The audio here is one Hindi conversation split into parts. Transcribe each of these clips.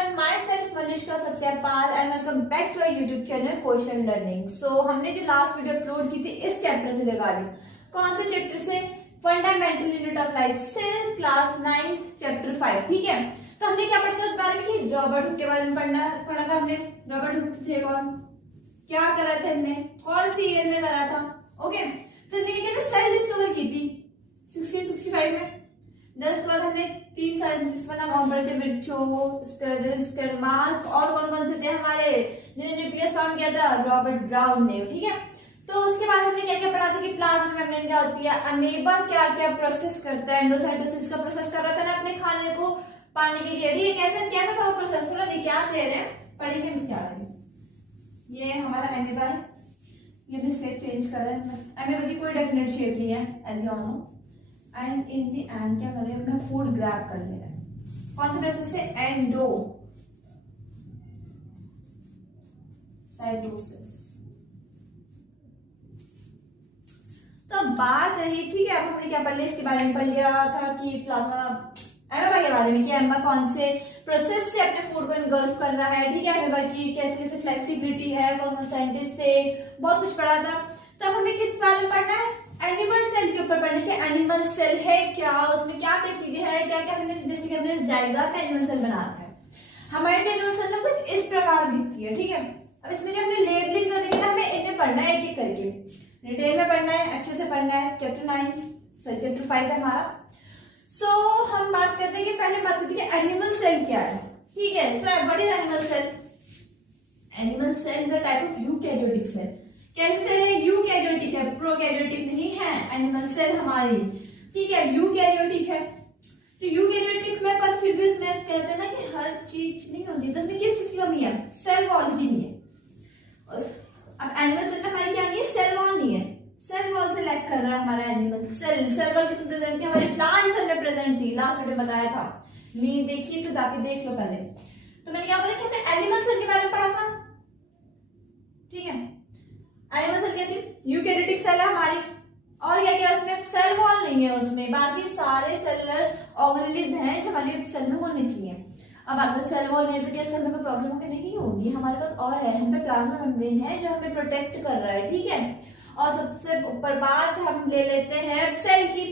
everyone, myself Manishka Satyapal and welcome back to our YouTube channel Question Learning. So हमने जो लास्ट वीडियो अपलोड की थी इस चैप्टर से रिगार्डिंग, कौन से चैप्टर से? Fundamental unit of life, cell class 9 chapter 5. ठीक है, तो हमने क्या पढ़ा था उस बारे में कि रॉबर्ट हुक के बारे में पढ़ा था हमने. रॉबर्ट हुक थे कौन, क्या करा था हमने, कौन सी ईयर में करा था? ओके, तो हमने क्या सेल डिस्कवर की थी 65 में. 10 के बाद हमने 3 साइंटिस्ट बना, रॉबर्ट स्कर्मार्क और कौन कौन से थे हमारे जिन्हें न्यूक्लियस फाउंड किया था? रॉबर्ट ब्राउन ने. ठीक है, तो उसके बाद हमने क्या क्या पढ़ा था कि प्लाज्मा मेम्ब्रेन क्या होती है, अमीबा क्या क्या प्रोसेस करता है, एंडोसाइटोसिस का प्रोसेस कर रहा था ना अपने खाने को पाने के लिए. ठीक है, कैसे कैसा था वो प्रोसेस, पूरा रिकैप ले रहे हैं, पढ़ेंगे हम इसके आगे. ये हमारा अमीबा है, ये भी शेप चेंज कर रहे हैं. अमीबा की कोई डेफिनेट शेप नहीं है as you all know. And in the end क्या कर रहे हैं, अपना फूड ग्रैब कर ले रहे हैं. कौन से प्रोसेस से? Endo cytosis. तो बात रही, ठीक है, अब हमने क्या पढ़ लिया इसके बारे में, पढ़ लिया था कि प्लाज्मा अमीबा के बारे में कि अमीबा कौन से प्रोसेस से अपने फूड को इनगल्फ कर रहा है. ठीक है, अमीबा की कैसे कैसे फ्लेक्सिबिलिटी है, कौन कौन साइंटिस्ट थे, बहुत कुछ पढ़ा था. तो हमें किस बारे में पढ़ना है? एनिमल सेल के ऊपर पढ़ने के. एनिमल सेल है क्या, उसमें क्या क्या चीजें हैं, क्या क्या हमने, जैसे कि हमने डायग्राम में एनिमल सेल बना रखा है. हमारे एनिमल सेल में कुछ इस प्रकार दिखती है. ठीक है, अब इसमें जो हमने लेबलिंग करनी है हमें इन्हें पढ़ना है एक एक करके, डिटेल में पढ़ना है, अच्छे से पढ़ना है. चैप्टर 9 सॉरी चैप्टर 5 है हमारा. सो हम बात करते हैं कि पहले बात करते हैं एनिमल सेल क्या है. ठीक है, so what is animal cell? Animal cell is a type of eukaryotic cell. कैसे सेल है? यूकैरियोटिक है, प्रोकैरियोटिक नहीं है एनिमल सेल हमारी. ठीक है, यूकैरियोटिक है. तो यूकैरियोटिक में पर फिर भी उसमें कहते हैं ना कि हर चीज नहीं होती, तो उसमें किस चीज की कमी है? सेल वॉल की नहीं है. अब एनिमल सेल में हमारी क्या नहीं है? सेल वॉल नहीं है. सेल वॉल से लैक कर रहा है हमारा एनिमल सेल. सेल वॉल किसमें प्रेजेंट है? हमारी प्लांट सेल में प्रेजेंट थी, लास्ट वीडियो बताया था. नहीं देखिए तो जाके देख लो पहले. तो मैंने क्या बोला कि हमने एनिमल सेल के बारे में पढ़ा था. ठीक है, एनिमल सेल क्या थी? यूकैरियोटिक सेल है हमारी. और क्या क्या उसमें? सेल वॉल नहीं है उसमें, बाकी सारे सेलुलर ऑर्गेनेल्स हैं जो हमारे सेल में होने चाहिए. अब अगर सेल वॉल नहीं है तो क्या सेल में कोई प्रॉब्लम होगी? नहीं होगी. हमारे पास और है, हम पे प्लाज्मा मेम्ब्रेन है जो हमें प्रोटेक्ट कर रहा है. ठीक है, और सबसे ऊपर बात हम ले लेते हैं सेल की.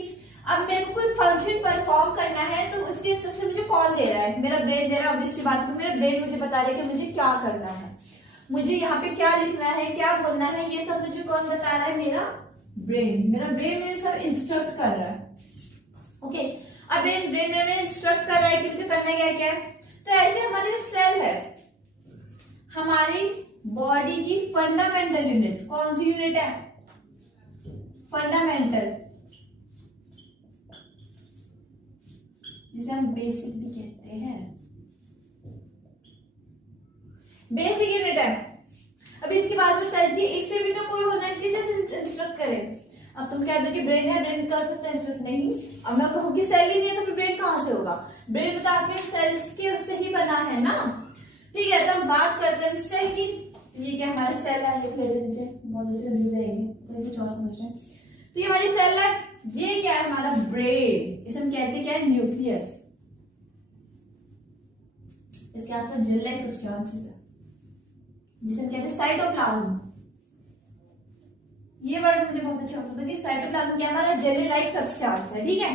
अब मेरे को कोई फंक्शन परफॉर्म करना है तो उसकी इंस्ट्रक्शन मुझे कौन दे रहा है? मेरा ब्रेन दे रहा है. अब इसी बात में मेरा ब्रेन मुझे बता रहा है कि मुझे क्या करना है, मुझे यहाँ पे क्या लिखना है, क्या बोलना है, ये सब मुझे कौन बता रहा है? मेरा ब्रेन. मेरा ब्रेन मुझे सब इंस्ट्रक्ट कर रहा है. ओके, अब ब्रेन मेरे इंस्ट्रक्ट कर रहा है कि मुझे करना क्या क्या है. तो ऐसे हमारे सेल है हमारी बॉडी की फंडामेंटल यूनिट. कौन सी यूनिट है? फंडामेंटल, जिसे हम बेसिक भी कहते हैं. बेसिक यूनिट है. अब इसके बाद तो सेल जी, इससे भी तो कोई होना चाहिए जैसे इंस्ट्रक्ट करे. अब तुम कहते हो कि ब्रेन है, ब्रेन कर सकता है इंस्ट्रक्ट. नहीं, अब मैं कहूँ कि सेल ही नहीं है तो फिर ब्रेन कहां से होगा? ब्रेन बता के सेल्स के उससे ही बना है ना. ठीक है, तो हम बात करते हैं सेल की. ये क्या हमारा सेल है? लिख लेते नीचे, बहुत अच्छे कंफ्यूज रहेंगे, कुछ और समझ रहे हैं. तो ये हमारी सेल है. ये क्या है? हमारा ब्रेन. इसे हम कहते हैं क्या है? न्यूक्लियस. इसके आसपास जेल लाइक सब्सटेंस है जिसे हम कहते हैं साइटोप्लाज्म. ये वर्ड मुझे बहुत अच्छा लगता है कि साइटोप्लाज्म क्या है? हमारा जेली लाइक सब्सटेंस है. ठीक है,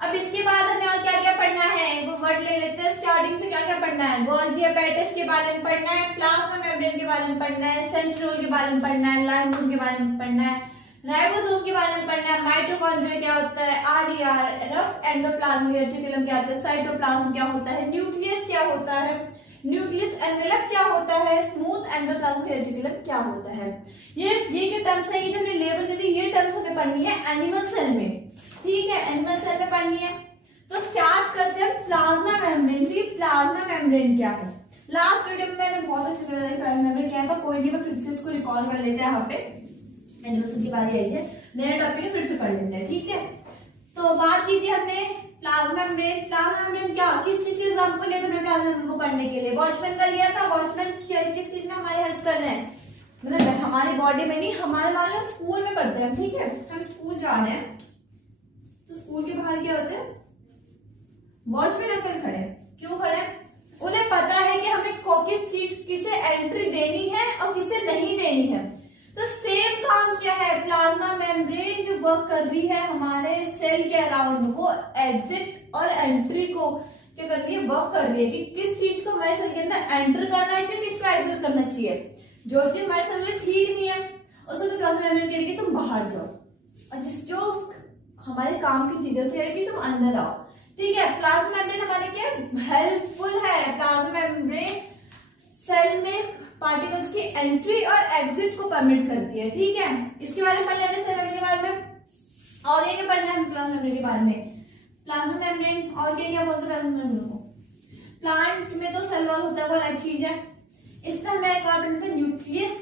अब इसके बाद हमें और क्या क्या पढ़ना है, वो वर्ड ले लेते हैं. स्टार्टिंग से क्या क्या पढ़ना है? गोल्गी एपेटाइटिस के बारे में पढ़ना है, प्लाज्मा मेम्ब्रेन के बारे में पढ़ना है, सेंट्रियोल के बारे में पढ़ना है, लाइसोसोम के बारे में पढ़ना है, राइबोसोम के बारे में पढ़ना है, माइटोकॉन्ड्रिया क्या होता है, आरईआर, रफ एंडोप्लाज्मिक रेटिकुलम क्या होता है, साइटोप्लाज्म क्या होता है, न्यूक्लियस क्या होता है, न्यूक्लियस एनवेलप क्या होता है, स्मूथ एंडोप्लाज्मिक रेटिकुलम क्या होता है. ये के टर्म्स है, ये जो हमने लेबल दी थी, ये टर्म्स हमें पढ़नी है एनिमल सेल में. ठीक है, एनिमल सेल में पढ़नी है. तो स्टार्ट करते हैं प्लाज्मा मेम्ब्रेन से. प्लाज्मा मेम्ब्रेन क्या है? लास्ट वीडियो में मैंने बहुत अच्छे से बताया प्लाज्मा मेम्ब्रेन क्या है, कोई नहीं, मैं फिर से इसको रिकॉल कर लेते हैं. यहाँ पे एनिमल सेल की बारी आई है, नया टॉपिक है, फिर से पढ़ लेते हैं. ठीक है, तो बात की थी हमने प्लाज्मा मेम्ब्रेन. प्लाज्मा मेम्ब्रेन क्या, किस चीज की एग्जांपल लिया था प्लाज्मा मेम्ब्रेन को पढ़ने के लिए? वॉचमैन का लिया था. वॉचमैन किस चीज में हमारी हेल्प कर रहे हैं? मतलब हमारी बॉडी में नहीं, हमारे मान लो स्कूल में पढ़ते हैं. ठीक है, हम स्कूल जा रहे हैं तो स्कूल के बाहर क्या होते हैं? वॉचमैन अंकल खड़े हैं. क्यों खड़े हैं? उन्हें पता है किसे एंट्री देनी है और किसे नहीं देनी है। तो सेम काम क्या है, प्लाज्मा मेम्ब्रेन जो वर्क कर रही है हमारे सेल के अराउंड, वो एग्जिट और एंट्री को क्या कर रही है, वर्क कर रही है कि किस चीज को हमारे सेल के अंदर एंटर करना चाहिए, किसको एग्जिट करना चाहिए। जो चीज हमारे सेल में ठीक नहीं है उसको तो प्लाज्मा मेम्ब्रेन कहेगी तुम बाहर जाओ, और जो हमारे काम की चीजें से कहेगी तुम अंदर आओ। ठीक है, प्लाज्मा मेम्ब्रेन हमारे क्या हेल्पफुल है। प्लाज्मा मेम्ब्रेन सेल में पार्टिकल्स की एंट्री और एग्जिट को परमिट करती है। ठीक है, इसके बारे में पढ़ लेंगे सेल मेम्ब्रेन के बारे में। और ये क्या पढ़ना है प्लाज्मा मेम्ब्रेन के बारे में, प्लाज्मा मेम्ब्रेन और क्या बोलते हैं प्लाज्मा मेम्ब्रेन को। प्लांट में तो सेल वॉल होता है, वो अलग चीज है। इसका मैं एक और बनता है nucleus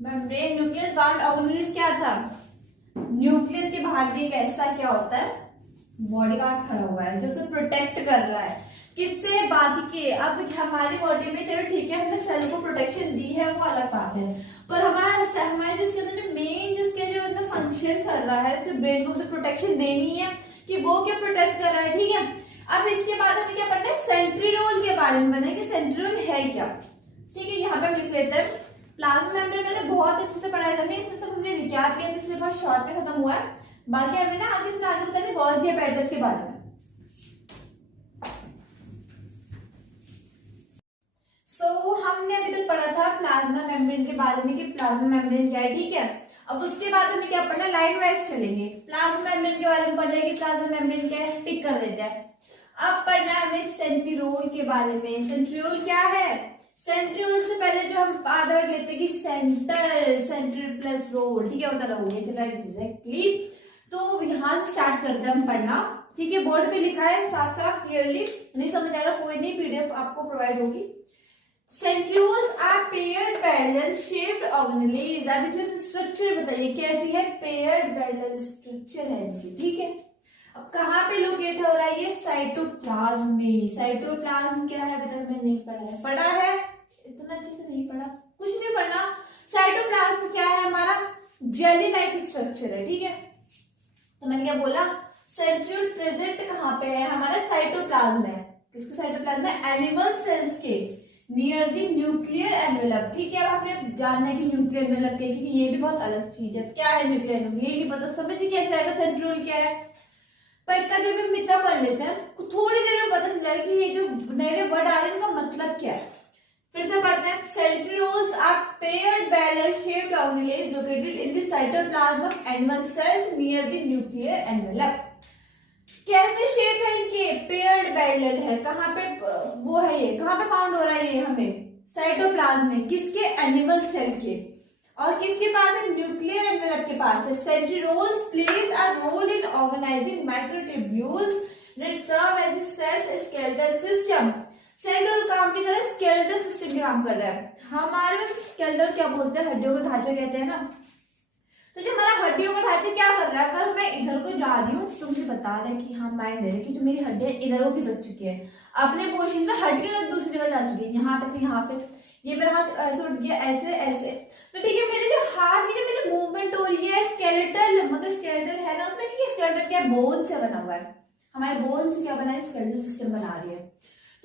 membrane. Nucleus bound organelles क्या था, न्यूक्लियस के बाहर भी एक ऐसा क्या होता है बॉडी गार्ड खड़ा हुआ है जो उसे प्रोटेक्ट कर रहा है, किससे, बाकी के। अब हमारी बॉडी में चलो ठीक है हमने सेल को प्रोटेक्शन दी है वो अलग बात है, पर हमारे जिसके अंदर जो मेन जिसके जो अंदर फंक्शन कर रहा है, उसे ब्रेन को उसे प्रोटेक्शन देनी है कि वो क्या प्रोटेक्ट कर रहा है। ठीक है, अब इसके बाद हमें क्या पढ़ना है, सेंट्रियोल के बारे में पढ़ना है कि सेंट्रियोल है क्या। ठीक है, यहाँ पे हम लिख लेते हैं प्लाज्मा मेम्ब्रेन मैंने बहुत अच्छे से पढ़ाया था, इसमें सब हमने रिकैप किया, इसलिए बहुत शॉर्ट में खत्म हुआ है। बाकी हमें ना आगे इसमें आगे बताएंगे गोल्गी एपेरेटस के बारे में। हमने अभी तक पढ़ा था प्लाज्मा मेम्ब्रेन के बारे में कि प्लाज्मा मेम्ब्रेन क्या है। ठीक है, अब उसके बाद हमें क्या पढ़ना, लाइन वाइज चलेंगे। प्लाज्मा मेम्ब्रेन के बारे में पढ़ लेंगे, प्लाज्मा मेम्ब्रेन क्या है टिक कर देते हैं। अब पढ़ना है हमें सेंट्रियोल के बारे में। सेंट्रियोल क्या है, सेंट्रियोल से पहले जो हम आधा लेते हैं कि सेंटर प्लस रोल, ठीक है होता रहोगे, चलो एग्जैक्टली। तो यहाँ से स्टार्ट करते हैं हम पढ़ना। ठीक है, बोर्ड पे लिखा है साफ साफ क्लियरली, नहीं समझ आएगा कोई नहीं, पीडीएफ आपको प्रोवाइड होगी। Centrioles are paired parallel shaped organelles. अब इसमें स्ट्रक्चर बताइए कैसी है, पेयर्ड पैरेलल स्ट्रक्चर है इनकी। ठीक है, अब कहाँ पे लोकेट हो रहा है ये, साइटोप्लाज्म में। साइटोप्लाज्म क्या है अभी तक मैंने नहीं पढ़ा है, पढ़ा है इतना अच्छे से नहीं पढ़ा, कुछ नहीं पढ़ना। साइटोप्लाज्म क्या है हमारा, जेली लाइक स्ट्रक्चर है। ठीक है, तो मैंने क्या बोला, सेंट्रियोल प्रेजेंट कहाँ पे है हमारा, साइटोप्लाज्म है। किसके साइटोप्लाज्म है, एनिमल सेल्स के नियर द न्यूक्लियर एनवेलप। ठीक है, अब हमें जानना है कि न्यूक्लियर एनवेलप क्या है, क्योंकि ये भी बहुत अलग चीज है। क्या है न्यूक्लियर एनवेलप, ये नहीं पता, समझिए कैसे आएगा सेंट्रियोल क्या है। पर इतना भी हम इतना पढ़ लेते हैं, थोड़ी देर में पता चल जाएगा कि ये जो नए वर्ड आ रहे हैं इनका मतलब क्या है। फिर से पढ़ते हैं, centrioles are paired parallel shaped organelles located in the cytoplasm of animal cells near the nuclear envelope. कैसे शेप है इनके, पेयर्ड पैरेलल है, कहाँ पे वो है ये, कहाँ पे फाउंड हो रहा है ये हमें, साइटोप्लाज्म में, किसके, एनिमल सेल के, और किसके पास है, न्यूक्लियर एनवेलप के पास है। Centrioles plays a role in organising microtubules that serve as the cell's skeletal system. Centriole काम भी कर रहा है, स्केलेटल सिस्टम भी काम कर रहा है। हमारे स्केलेटल क्या बोलते हैं, हड्डियों का ढांचा कहते हैं ना। तो जो हमारा हड्डियों का ढांचा क्या कर रहा है, अगर मैं इधर को जा रही हूँ तो मुझे बता रहा है कि हाँ माइंड दे रहे कि जो मेरी हड्डियां इधर को खिसक चुकी है, अपने पोजीशन से हड्डियां दूसरी जगह जा चुकी है, यहाँ तक, यहाँ पे ये मेरा हाथ ऐसे उठ गया, ऐसे ऐसे। तो ठीक है, मेरे जो हाथ में जो मेरी मूवमेंट हो रही है, स्केलेटल मतलब स्केलेटल है ना उसमें, क्योंकि स्केलेटल क्या बोन से बना हुआ है, हमारे बोन से क्या बना है, स्केलेटल सिस्टम बना रही है।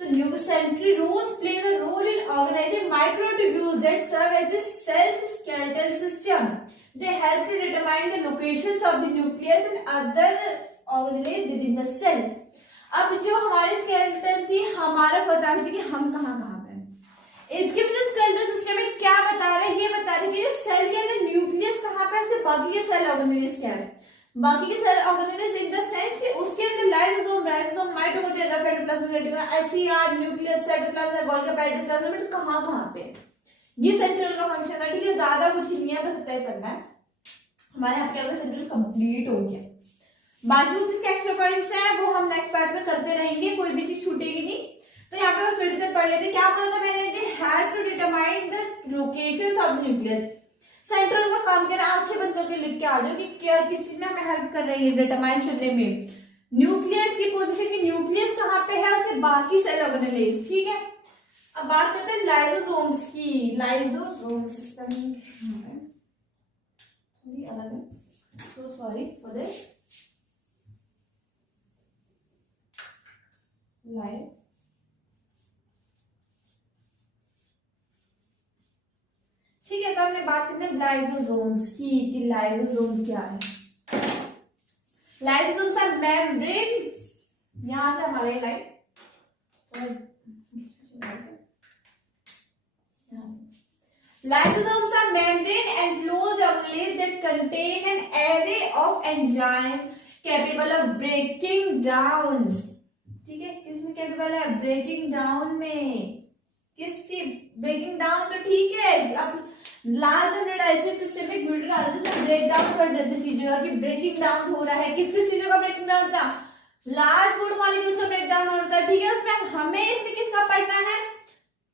तो centrioles plays a role in organizing microtubules that serve as a cell's skeletal system. They help to determine the locations of the nucleus and other organelles within the cell. अब जो हमारे स्केलेटन थी, हमारा पता थी कि हम कहाँ कहाँ पे हैं। इसके मतलब स्केलेटल सिस्टम में क्या बता रहे हैं, ये बता रहे हैं कि सेल के अंदर न्यूक्लियस कहाँ पे है, उसके बाकी के सेल ऑर्गेनेल्स क्या है, बाकी के cell organelles in the sense कि उसके अंदर lysosome, ribosome, mitochondria, rough endoplasmic reticulum, SER, nucleus, cytoplasm, Golgi apparatus, plasmid कहाँ कहाँ पे। ये सेंट्रियोल का फंक्शन है। ठीक है, ज्यादा कुछ नहीं है, बस इतना ही करना है। हमारे यहाँ पे क्या सेंट्रियोल कंप्लीट हो गया। बाकी कुछ इसके एक्स्ट्रा पॉइंट्स हैं वो हम नेक्स्ट पार्ट में करते रहेंगे, कोई भी चीज छूटेगी नहीं। तो यहाँ पे फिर से पढ़ लेते, क्या पढ़ा था मैंने, help to determine the locations of nucleus. Centriole का काम क्या है, आंखें बंद करके लिख के आ जाओ कि क्या किस चीज में हमें हेल्प कर रही है डिटरमाइन करने में, न्यूक्लियस की पोजीशन की, न्यूक्लियस कहाँ पे है, उसके बाकी सेल ऑर्गेनेल्स। ठीक है, अब बात करते हैं लाइसोसोम्स की। लाइसोसोम्स थोड़ी अलग है, so sorry for this. ठीक है, तो हमने बात करते हैं लाइसोसोम्स की कि लाइसोसोम क्या है। लाइसोसोम्स आर मेम्ब्रेन, यहां से हमारे light Lysosomes are membrane enclosed organelles that contain an array of enzymes capable of breaking down. ठीक है, किसमें कैपेबल है? ब्रेकिंग डाउन में। किस चीज? ब्रेकिंग डाउन तो ठीक है, अब लार्ज और डाइजेस्टिव सिस्टम में वीडियो डालते हैं ब्रेक डाउन कर देते चीजों का कि ब्रेकिंग डाउन हो रहा है। किस किस चीजों का ब्रेकिंग डाउन होता है? लार्ज फूड मॉलिक्यूल्स का ब्रेक डाउन होता है। ठीक है, उसमें हमें इसमें किसका पढ़ना है?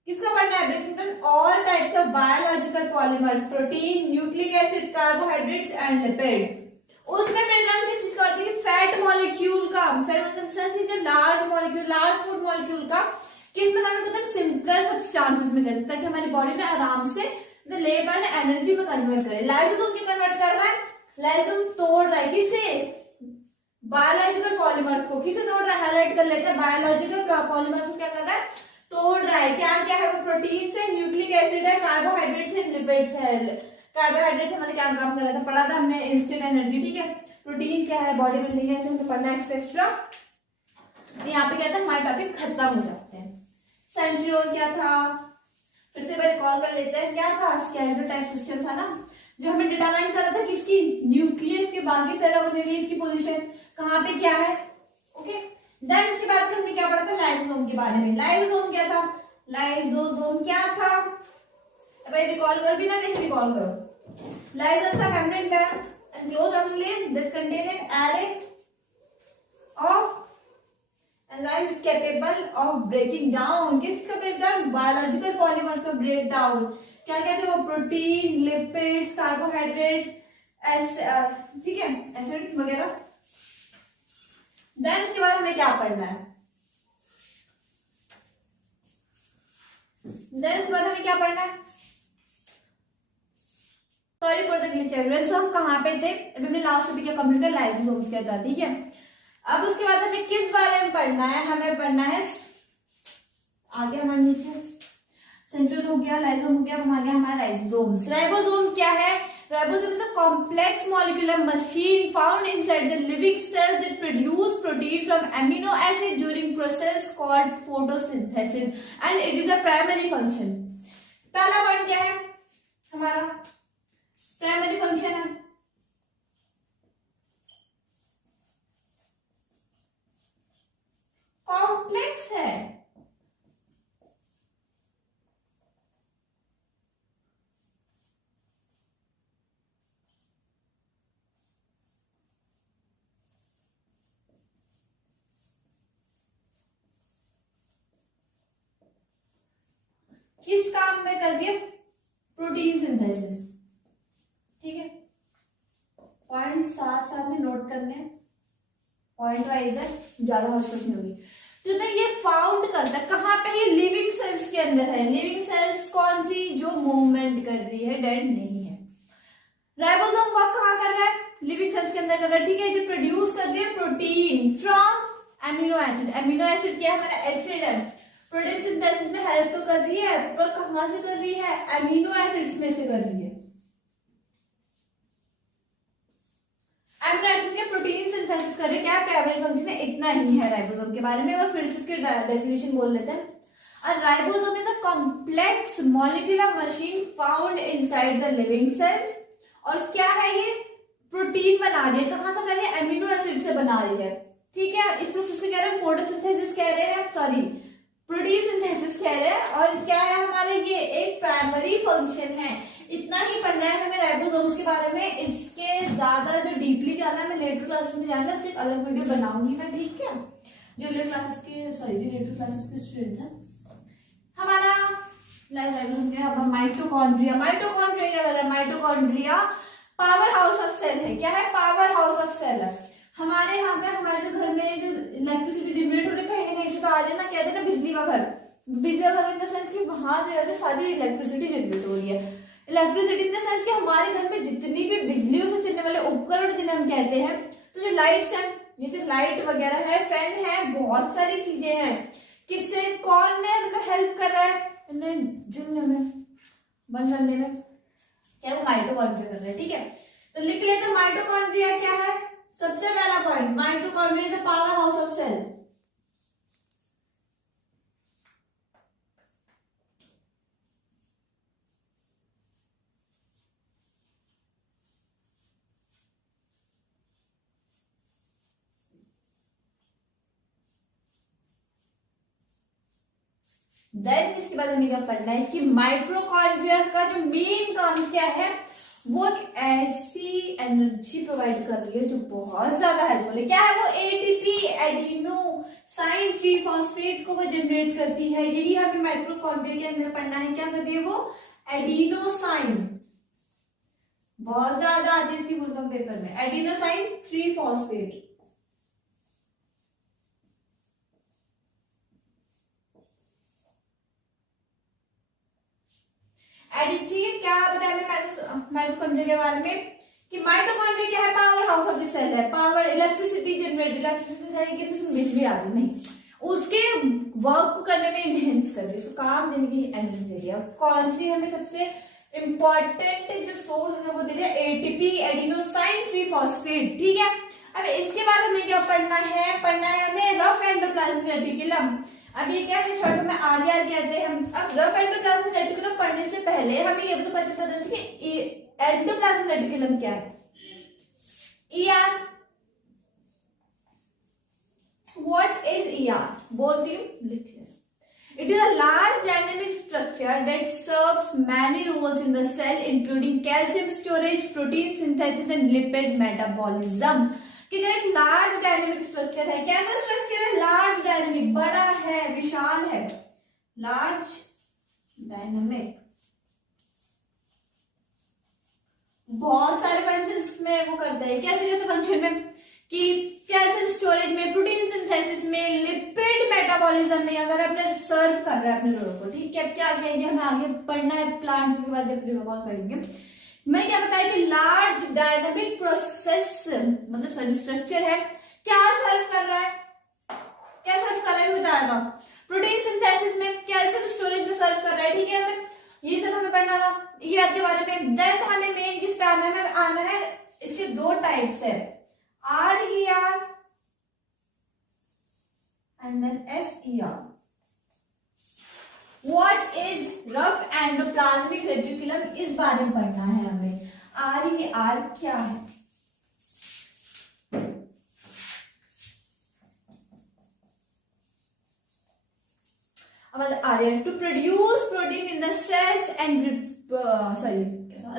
किसका पढ़ना है? Breaking down all types of biological polymers, protein, nucleic acid, carbohydrates and lipids. उसमें ब्रेक डाउन किस चीज का होती है? फैट मॉलिक्यूल का। फैट मॉलिक्यूल जो large molecule, large food molecule का किसमें हमें मतलब सिंपल सब्सटेंसेस में करते ताकि हमारी बॉडी में आराम से लेबर एनर्जी में कन्वर्ट करे। लाइसोसोम में कन्वर्ट कर रहा है, लाइसोसोम तोड़ रहा है किसे? बायोलॉजिकल पॉलीमर्स को। किसे तोड़ रहा है? हाईलाइट कर लेते हैं। बायोलॉजिकल पॉलीमर्स को क्या कर रहा है? तोड़ रहा है। क्या क्या है वो? प्रोटीन से, न्यूक्लिक एसिड है, कार्बोहाइड्रेट्स है, लिपिड्स है। कार्बोहाइड्रेट्स हमारे क्या काम कर रहा था? पढ़ा था हमने इंस्टेंट एनर्जी। ठीक है, प्रोटीन क्या है? बॉडी बिल्डिंग है, हमने पढ़ना एक्सेट्रा। यहाँ पे क्या था? हमारे टॉपिक खत्म हो जाते हैं। सेंट्रियोल क्या था? फिर से बार रिकॉल कर लेते हैं। क्या था? स्केलेटल टाइप सिस्टम था ना, जो हमें डिटरमाइन करा था किसकी? न्यूक्लियस के बाकी सेल ऑर्गेनेल्स की पोजीशन कहाँ पे क्या है। ओके, देन इसके बाद हमने क्या पढ़ा था? लाइसोसोम के बारे में। लाइसोसोम क्या था? लाइसोसोम क्या था भाई? रिकॉल कर भी ना, देख रिकॉल करो। Lysosomes are membrane enclosed organelles that contain an array of enzymes capable of breaking down. किसका ब्रेक डाउन? बायोलॉजिकल पॉलीमर्स का ब्रेक डाउन। क्या कहते हैं वो? प्रोटीन, लिपिड्स, कार्बोहाइड्रेट्स, ठीक है, एसिड वगैरह। देन इसके बाद हमें क्या पढ़ना है? देन इसके बाद हमें क्या पढ़ना है? Sorry for the glitch everyone. हम कहाँ पे थे? अभी हमने लास्ट वीडियो कंप्लीट कर लाइसोसोम्स क्या था। ठीक है, अब उसके बाद हमें किस बारे में पढ़ना है? हमें पढ़ना है आगे हमारे नीचे सेंट्रियोल हो गया, लाइसोसोम हो गया, हम आ गया हमारा राइबोसोम्स। राइबोसोम क्या है? Ribosome is a complex molecular machine found inside the living cells that produce protein from amino acid during process called photosynthesis and it is a primary function. पहला पॉइंट क्या है हमारा? प्राइमरी फंक्शन है। कॉम्प्लेक्स है। किस काम में कर रही है? Protein synthesis. ठीक है, पॉइंट साथ साथ में नोट करने, पॉइंट वाइज है, ज्यादा हॉस्पिटल नहीं होगी। तो ना ये फाउंड करता है कहाँ पे? ये लिविंग सेल्स के अंदर है। लिविंग सेल्स कौन सी? जो मूवमेंट कर रही है, डेड नहीं है। राइबोसोम वर्क कहाँ कर रहा है? लिविंग सेल्स के अंदर कर रहा है। ठीक है, जो प्रोड्यूस कर रही है protein from amino acid. Amino acid क्या है? हमारा एसिड है। प्रोटीन सिंथेसिस में हेल्प तो कर रही है, पर कहां से कर रही है? एमिनो एसिड्स में से कर रही है। एमिनो एसिड के प्रोटीन सिंथेसिस कर रही है। क्या प्राइमरी फंक्शन है? इतना ही है राइबोसोम के बारे में। और फिर से इसके डेफिनेशन बोल लेते हैं। A ribosome is a complex molecular machine found inside the living cells. और क्या है ये? प्रोटीन बना रही है। कहां से बना रही है? एमिनो एसिड से बना रही है। ठीक है, इस प्रोसेस को कह रहे हैं फोटोसिंथेसिस कह रहे हैं, सॉरी प्रोटीन सिंथेसिस कह रहे हैं। और क्या है हमारे? ये एक प्राइमरी फंक्शन है। इतना ही पढ़ना है हमें राइबोसोम्स के बारे में। इसके ज्यादा जो डीपली जाना है, मैं लेटर क्लासेस में जाना है, उसमें एक अलग वीडियो बनाऊंगी मैं। ठीक है, जो क्लासेस के सॉरी जो लेटर क्लासेस के स्टूडेंट्स हैं। हमारा माइटोकॉन्ड्रिया। माइटोकॉन्ड्रिया क्या कर रहा है? Mitochondria power house of cell है। क्या है? पावर हाउस ऑफ सेल है। हमारे यहाँ पे हमारे जो घर में जो इलेक्ट्रिसिटी जनरेट हो रही है, कहीं ना कहीं से तो आ रही है ना, कहते हैं ना बिजली का घर। बिजली का घर इन द सेंस कि वहां से सारी इलेक्ट्रिसिटी जनरेट हो रही है। इलेक्ट्रिसिटी इन द सेंस कि हमारे घर में जितनी भी बिजलियों से चलने वाले उपकरण जिन्हें हम कहते हैं, तो जो लाइट्स हैं, ये जो लाइट वगैरह है, फैन है, बहुत सारी चीजें हैं। किससे कौन ने मतलब हेल्प कर रहा है इन्हें जलने में, बंद करने में? क्या वो माइटोकॉन्ड्रिया कर रहा है, ठीक है। तो लिख लेते माइटोकॉन्ड्रिया क्या है, सबसे पहला point, mitochondria is the power house of cell. Then इसके बाद हमें क्या पढ़ना है कि माइटोकॉन्ड्रिया का जो मेन काम क्या है, वो एक ऐसी एनर्जी प्रोवाइड कर रही है जो बहुत ज्यादा हेल्पफुल है। क्या है वो, एटीपी, एडिनोसाइन ट्रीफॉस्फेट को वो जनरेट करती है। यही हमें माइटोकॉन्ड्रिया के अंदर पढ़ना है, क्या कर रही है वो, एडिनोसाइन, बहुत ज्यादा आती है इसकी फुल फॉर्म पेपर में, एडिनोसाइन ट्रीफॉस्फेट। ठीक है, क्या बताया माइटोकॉन्ड्रिया के बारे में कि माइटोकॉन्ड्रिया क्या है, power house of the cell है। पावर, इलेक्ट्रिसिटी जनरेट, इलेक्ट्रिसिटी से कि उसमें बिजली आ रही नहीं, उसके वर्क को करने में इनहेंस कर रही है, उसको काम देने की एनर्जी दे रही है। कौन सी हमें सबसे इंपॉर्टेंट जो सोर्स है वो दे रही है, एटीपी, एडिनोसाइन ट्रीफॉस्फेट, ठीक है। अब इसके बाद हमें क्या पढ़ना है, हमें रफ एंडोप्लाज्मिक रेटिकुलम। अब ये क्या है, शॉर्ट में आरईआर कहते हैं हम। अब रफ एंडोप्लाज्मिक रेटिकुलम पढ़ने से पहले हमें ये तो पता चलना चाहिए कि एंडोप्लाज्मिक रेटिकुलम क्या है। ईआर, व्हाट इज ईआर, बोलती हूँ, लिख ले। It is a large dynamic structure that serves many roles in the cell, including calcium storage, protein synthesis and lipid metabolism. कि जो एक लार्ज डायनेमिक स्ट्रक्चर है, कैसा स्ट्रक्चर है, लार्ज डायनेमिक, बड़ा है, विशाल है, लार्ज डायनेमिक, बहुत सारे फंक्शंस में वो करता है। कैसे कैसे फंक्शन में, कि कैल्शियम स्टोरेज में, प्रोटीन सिंथेसिस में, लिपिड मेटाबॉलिज्म में, अगर आपने सर्व कर रहा है अपने रोल को, ठीक है। क्या आगे हमें आगे पढ़ना है, प्लांट के बाद जब कॉल करेंगे। मैं क्या बताया कि लार्ज डायनेमिक प्रोसेस मतलब सॉरी स्ट्रक्चर है, क्या सर्व कर रहा है, क्या सर्व कर रहा है बताया था, प्रोटीन सिंथेसिस में, कैल्शियम स्टोरेज में सर्व कर रहा है, ठीक है। हमें ये सब हमें पढ़ना था ये के बारे में। देन हमें मेन किस पे आना है, आना है इसके दो टाइप्स है, RER and then SER. What is rough endoplasmic reticulum, इस बारे में पढ़ना है हमें। RER क्या है, RER to produce protein in the cells and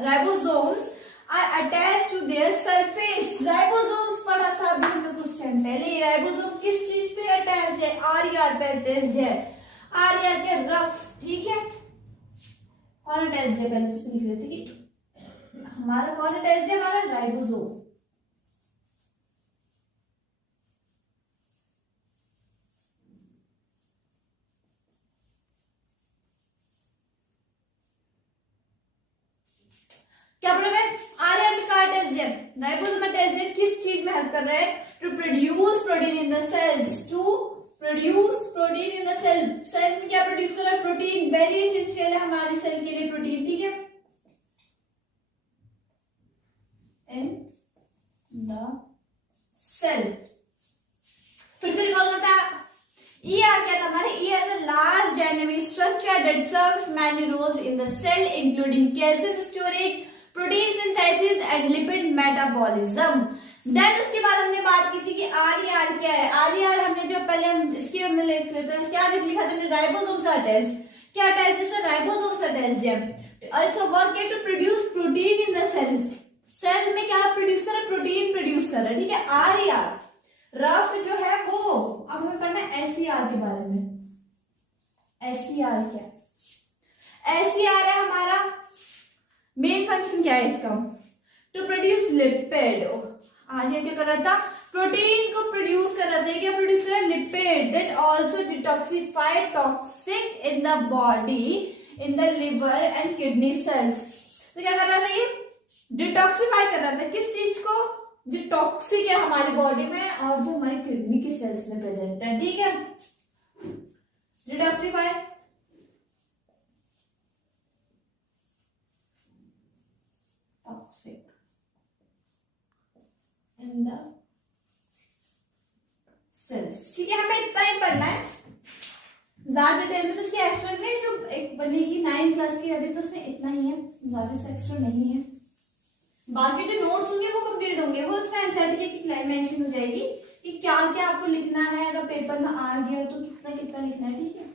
ribosomes are attached to their surface. Ribosomes पढ़ा था अभी हमने कुछ टाइम पहले। राइबोसोम किस चीज पे अटैच है, RER पे अटैच है, RER के रफ, ठीक है। कौन अटैच है, पहले तो लिख लेते कि हमारा कौन अटैच है, हमारा राइबोसोम। क्या बोला मैं, RER में का अटैच है, राइबोसोम अटैच है, किस चीज में हेल्प कर रहा है, to produce protein in the cells, to produce protein in the cell. Cells में क्या प्रोड्यूस कर रहा है, प्रोटीन, वेरी एसेंशियल है हमारे सेल के लिए प्रोटीन, ठीक है। इन द सेल, फिर से रिकॉल करता है, ER क्या था हमारे, ER is a large dynamic structure that serves many roles in the cell, including calcium storage, protein synthesis and lipid metabolism. Then उसके बाद हमने बात की थी कि RER क्या है। RER हमने जो पहले हम इसके हमने लिख लेते हैं, क्या लिखा था, राइबोसोम से अटैच, क्या अटैच है, राइबोसोम से अटैच है। और इसका वर्क है to produce protein in the cell, cell में क्या प्रोड्यूस कर रहा है, प्रोटीन प्रोड्यूस कर रहा है, ठीक है। RER रफ जो है वो, अब हमें पढ़ना है SER के बारे में। SER क्या है, SER है हमारा मेन फंक्शन, क्या है इसका, टू प्रोड्यूस लिपिड। RER क्या कर रहा था, प्रोटीन को प्रोड्यूस कर रहा था, क्या प्रोड्यूस कर रहा है, lipid that also detoxify toxic in the body, in the liver and kidney cells. तो क्या कर रहा था, ये डिटॉक्सिफाई कर रहा था किस चीज को, जो टॉक्सिक है हमारी बॉडी में और जो हमारी किडनी के सेल्स में प्रेजेंट है, ठीक है। Detoxify, the cells. ठीक है, हमें इतना ही पढ़ना है, ज्यादा डिटेल में तो इसके एक्स्ट्रा में जो एक बनेगी 9th क्लास की, अभी तो उसमें इतना ही है, ज्यादा से एक्स्ट्रा नहीं है। बाकी जो नोट्स होंगे वो कंप्लीट होंगे, वो उसमें एनसीईआरटी की लाइन मेंशन हो जाएगी कि क्या क्या आपको लिखना है, अगर पेपर में आ गया तो कितना कितना लिखना है। ठीक है,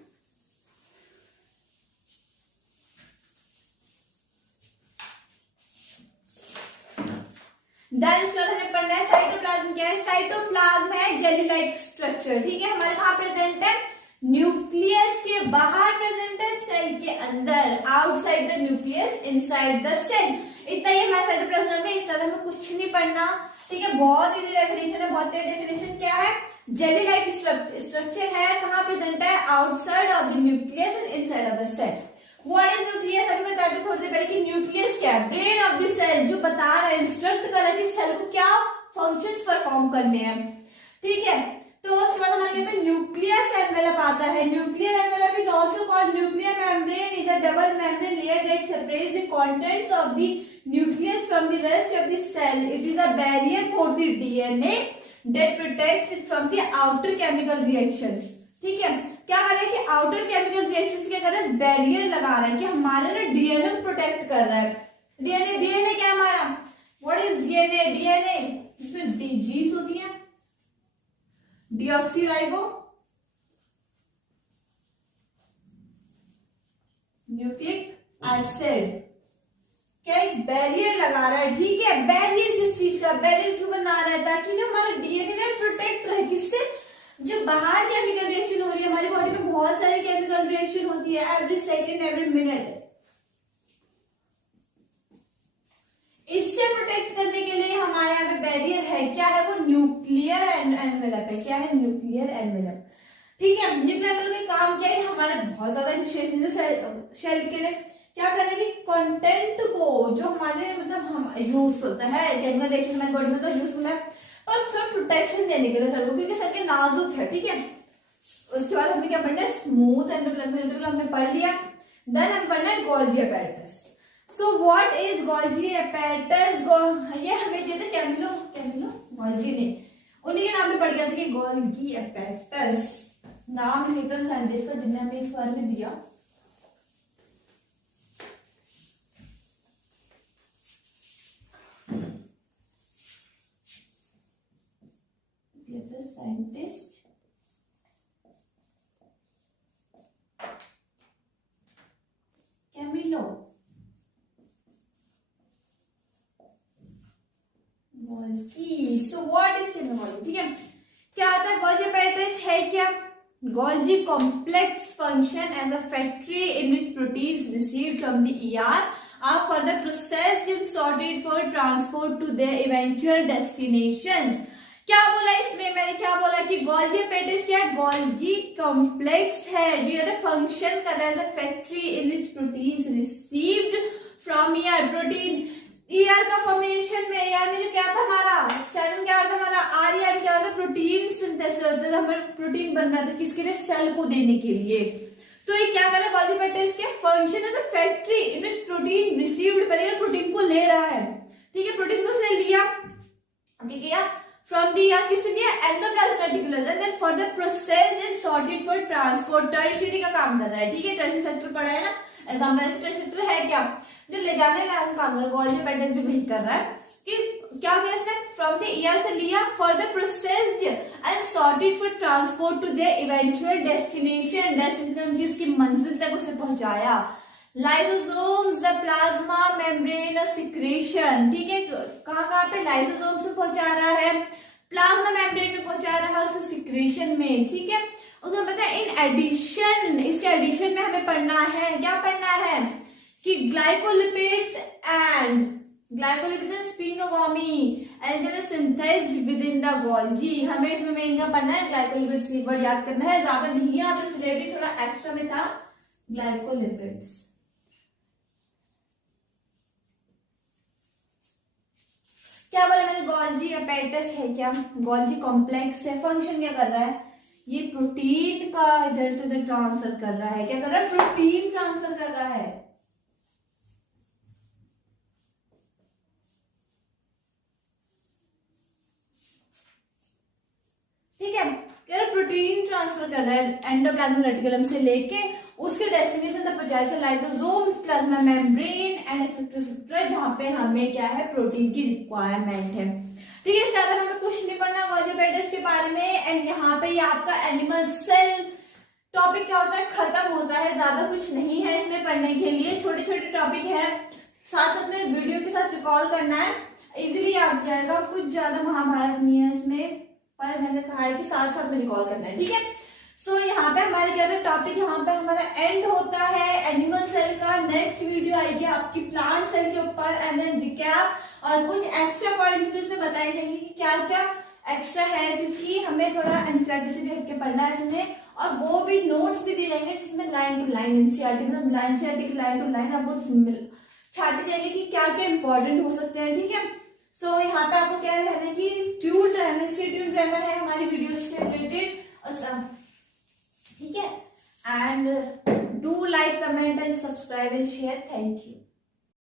देन इसके बाद हमें पढ़ना है साइटोप्लाज्म। क्या है? साइटोप्लाज्म है जेली लाइक स्ट्रक्चर। ठीक है, हमारे कहाँ प्रेजेंट है? न्यूक्लियस के बाहर प्रेजेंट है, सेल के अंदर, outside the nucleus inside the cell. इतना ही हमारे साइटोप्लाज्म में, इस तरह में कुछ नहीं पढ़ना। ठीक है, बहुत इजी डेफिनेशन है, बहुत तेज डेफिनेशन। क्या है? जेली लाइक स्ट्रक्चर है, कहाँ प्रेजेंट है? Outside of the nucleus and inside of the cell. What is nucleus? अभी बता दें थोड़ी देर पहले कि न्यूक्लियस क्या है? ब्रेन ऑफ द सेल, जो बता रहा है, इंस्ट्रक्ट कर रहा है कि सेल को क्या फंक्शंस परफॉर्म करने हैं। ठीक है, तो उसके बाद हमारे कहते हैं न्यूक्लियस एनवेलप आता है। Nuclear envelope is also called nuclear membrane, is a double membrane layer that separates the contents of the nucleus from the rest of the cell. It is a barrier for the DNA that protects it from the outer chemical reaction. ठीक है, क्या कर रहा है कि आउटर केमिकल रिएक्शंस क्या कर रहा है? बैरियर लगा रहा है कि हमारे ना डीएनए को प्रोटेक्ट कर रहा है। डीएनए क्या है हमारा? What is DNA? डीएनए इसमें जीन्स होती है, डीऑक्सीराइबो न्यूक्लिक एसिड, क्या एक बैरियर लगा रहा है। ठीक है, बैरियर किस चीज का? बैरियर क्यों बना रहा है? ताकि जो हमारा डीएनए प्रोटेक्ट रहे, किससे? जो बाहर केमिकल रिएक्शन हो रही है, हमारी बॉडी में बहुत सारी केमिकल रिएक्शन होती है एवरी सेकेंड एवरी मिनट, इससे प्रोटेक्ट करने के लिए हमारे यहाँ पे बैरियर है। क्या है वो? न्यूक्लियर एनवेलप है। क्या है? Nuclear envelope. ठीक है, न्यूक्लियर एनवेलप का काम क्या है? हमारे बहुत ज्यादा इनिशिएशन शेल के लिए क्या करना है कि कंटेंट को, जो हमारे मतलब हम यूज होता है केमिकल रिएक्शन हमारी बॉडी में तो यूजफुल है, और थोड़ा प्रोटेक्शन देने के लिए सेल को, क्योंकि सेल के नाजुक है। ठीक है, उसके बाद हमें क्या पढ़ना है? स्मूथ एंडोप्लाज्मिक हमने पढ़ लिया। देन हम पढ़ना है Golgi apparatus. So what is Golgi apparatus? ये हमें दिया था कैमिलो गोल्जी ने, उन्हीं के नाम पे पढ़ गया था कि गोल्गी अपैरेटस, नाम न्यूटन साइंटिस्ट का जिन्हें हमें इस बारे में दिया। Scientist Camillo Golgi. So what is Camillo? ठीक है, क्या आता है? गोल्जी अपैरेटस है क्या? Golgi complex function as a factory in which proteins received from the ER are further processed and sorted for transport to their eventual destinations। क्या बोला इसमें? मैंने क्या बोला कि गोल्जी अपैरेटस क्या है? गोल्जी कॉम्प्लेक्स है, जो फंक्शन कर रहा है factory in which proteins received from ER. Protein ER का फॉर्मेशन में, ईआर में जो क्या था हमारा स्टार्टिंग, क्या था हमारा आर ईआर, क्या था? प्रोटीन सिंथेसिस होता था, हमारा प्रोटीन बन रहा था किसके लिए? सेल को देने के लिए। तो ये क्या कर रहा है? गोल्जी अपैरेटस के function as a factory in which protein received, पहले प्रोटीन को ले रहा है। ठीक है, प्रोटीन को उसने लिया, क्या किया? फ्रॉम द ईआर, किसने लिया? Endoplasmic reticulum, and then further processed and sorted for transport. Tertiary का काम कर रहा है। ठीक है, टर्शियरी सेक्टर पढ़ा है ना, एग्जांपल टर्शियरी सेक्टर है क्या? जो ले जाने का काम कर रहा है, गोल्जी अपैरेटस भी वही कर रहा है कि क्या किया इसने? फ्रॉम द ईआर से लिया, further processed and sorted for transport to their eventual destination. Destination जिसकी मंजिल तक उसे पहुंचाया। लाइसोसोम्स, द प्लाज्मा मेम्ब्रेन और सिक्रेशन। ठीक है, कहाँ पे? लाइसोसोम से पहुंचा रहा है, प्लाज्मा मेम्ब्रेन में पहुंचा रहा है, उसको सिक्रेशन में। ठीक है, उसको पता है इन एडिशन, इसके एडिशन में हमें पढ़ना है, क्या पढ़ना है कि glycolipids and sphingomyelin and synthesized within the Golgi. हमें इसमें मेन क्या पढ़ना है? ग्लाइकोलिपिड्स की वर्ड याद करना है, ज्यादा नहीं आता, सिलेबस थोड़ा एक्स्ट्रा में था। ग्लाइकोलिपिड्स क्या बोला मैंने? गोल्जी अपैरेटस है क्या? गोल्जी कॉम्प्लेक्स है। फंक्शन क्या कर रहा है? ये प्रोटीन का इधर से उधर ट्रांसफर कर रहा है। क्या कर रहा है? प्रोटीन ट्रांसफर कर रहा है। कर रहा है एंडोप्लाज्मिक रेटिकुलम से लेके उसके डेस्टिनेशन तक पहुंचाए से lysosome, plasma membrane and etcetera, जहाँ पे हमें क्या है प्रोटीन की रिक्वायरमेंट है। ठीक है, इससे ज्यादा हमें कुछ नहीं पढ़ना गोल्गी एपेंडिक्स के बारे में। एंड यहाँ पे ये आपका एनिमल सेल टॉपिक क्या होता है खत्म होता है, ज्यादा कुछ नहीं है इसमें पढ़ने के लिए, छोटे छोटे टॉपिक है, साथ साथ में वीडियो के साथ रिकॉल करना है, इजीली आ जाएगा, कुछ ज्यादा महाभारत नहीं है इसमें, पर मैंने कहा है कि साथ साथ में रिकॉल करना है। ठीक है, सो यहाँ पे हमारे क्या था टॉपिक, यहाँ पे हमारा एंड होता है एनिमल सेल का। नेक्स्ट वीडियो आएगी आपकी प्लांट सेल के ऊपर एंड देन रिकैप और कुछ एक्स्ट्रा पॉइंट्स भी उसमें बताए जाएंगे कि क्या क्या एक्स्ट्रा है, क्योंकि हमें थोड़ा एनसीईआरटी से भी हटके पढ़ना है इसमें, और वो भी नोट्स भी दिए जाएंगे जिसमें लाइन टू लाइन एनसीईआरटी मतलब एनसीईआरटी की लाइन टू लाइन आपको छाटे जाएंगे कि क्या क्या इंपॉर्टेंट हो सकते हैं। ठीक है, सो यहाँ पे आपको क्या रहना है कि ट्यून रहना है हमारी वीडियो से रिलेटेड। ठीक है, and do like comment and subscribe and share. Thank you.